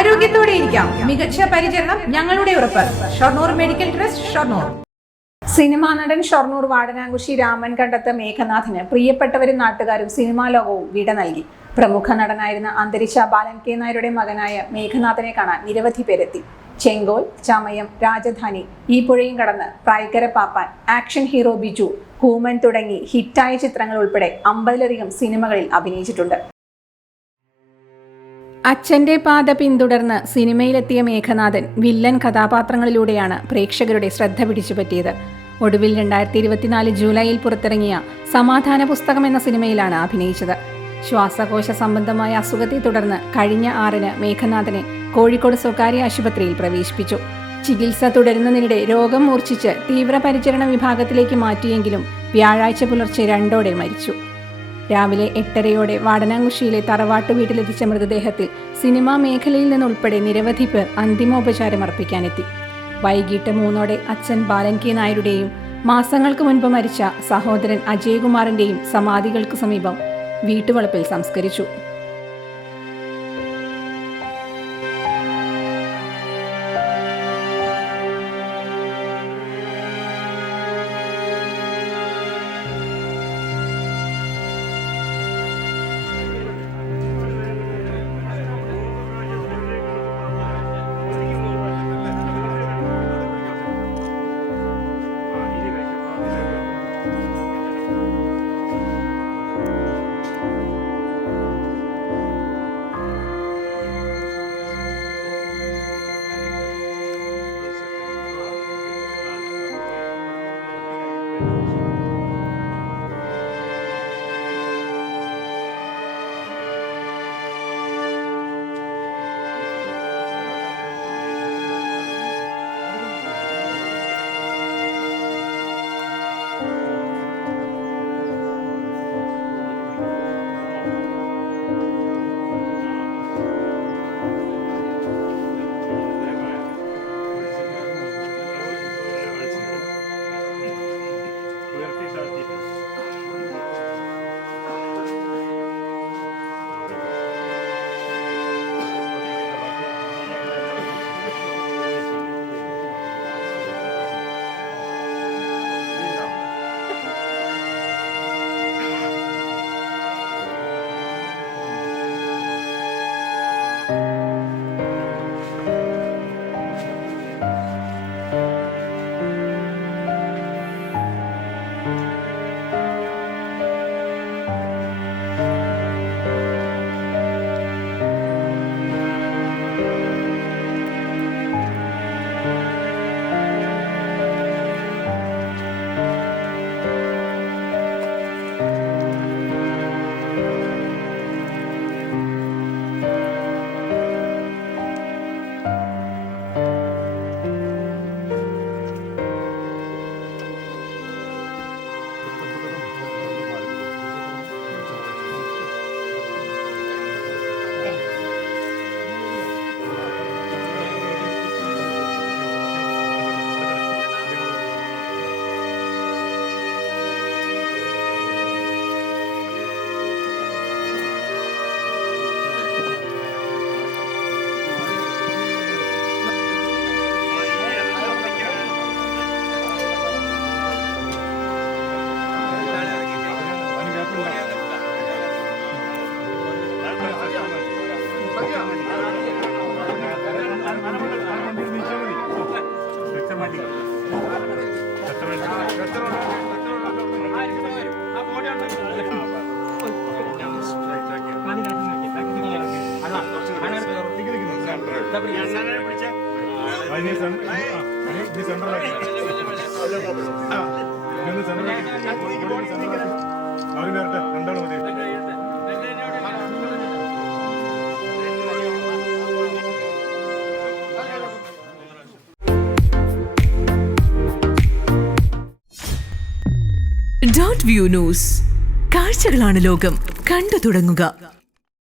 ആരോഗ്യത്തോടെ ഇരിക്കാം. മികച്ച പരിചരണം ഞങ്ങളുടെ ഉറപ്പ്. Shoranur medical trust, Shoranur. Cinema നടൻ ഷൊർണൂർ വാടനാംകുശി രാമൻ കണ്ടത്ത് മേഘനാഥിന് പ്രിയപ്പെട്ടവരും നാട്ടുകാരും സിനിമാ ലോകവും വിട നൽകി. പ്രമുഖ നടനായിരുന്ന അന്തരിച്ച ബാലൻ കെ നായരുടെ മകനായ മേഘനാഥനെ കാണാൻ നിരവധി പേരെത്തി. ചെങ്കോൽ, ചമയം, രാജധാനി, ഈ പുഴയും കടന്ന്, പ്രായക്കര പാപ്പാൻ, ആക്ഷൻ ഹീറോ ബിജു, കൂമൻ തുടങ്ങി ഹിറ്റായ ചിത്രങ്ങൾ ഉൾപ്പെടെ 50-ലധികം സിനിമകളിൽ അഭിനയിച്ചിട്ടുണ്ട്. അച്ഛന്റെ പാത പിന്തുടർന്ന് സിനിമയിലെത്തിയ മേഘനാഥൻ വില്ലൻ കഥാപാത്രങ്ങളിലൂടെയാണ് പ്രേക്ഷകരുടെ ശ്രദ്ധ പിടിച്ചുപറ്റിയത്. ഒടുവിൽ 2024 ജൂലൈയിൽ പുറത്തിറങ്ങിയ സമാധാന പുസ്തകം എന്ന സിനിമയിലാണ് അഭിനയിച്ചത്. ശ്വാസകോശ സംബന്ധമായ അസുഖത്തെ തുടർന്ന് കഴിഞ്ഞ 6-ന് മേഘനാഥനെ കോഴിക്കോട് സ്വകാര്യ ആശുപത്രിയിൽ പ്രവേശിപ്പിച്ചു. ചികിത്സ തുടരുന്നതിനിടെ രോഗം മൂർച്ഛിച്ച് തീവ്രപരിചരണ വിഭാഗത്തിലേക്ക് മാറ്റിയെങ്കിലും വ്യാഴാഴ്ച പുലർച്ചെ 2-ഓടെ മരിച്ചു. രാവിലെ 8:30-യോടെ വാടനാംകുശിയിലെ തറവാട്ടു വീട്ടിലെത്തിച്ച മൃതദേഹത്തിൽ സിനിമാ മേഖലയിൽ നിന്നുൾപ്പെടെ നിരവധി പേർ അന്തിമോപചാരം അർപ്പിക്കാനെത്തി. വൈകിട്ട് 3-ഓടെ അച്ഛൻ ബാലൻ കെ നായരുടെയും മാസങ്ങൾക്ക് മുൻപ് മരിച്ച സഹോദരൻ അജയ്കുമാറിന്റെയും സമാധികൾക്ക് സമീപം വീട്ടുവളപ്പിൽ സംസ്കരിച്ചു. Dot view news. കാഴ്ചകളാണ് ലോകം. കണ്ടു തുടങ്ങുക.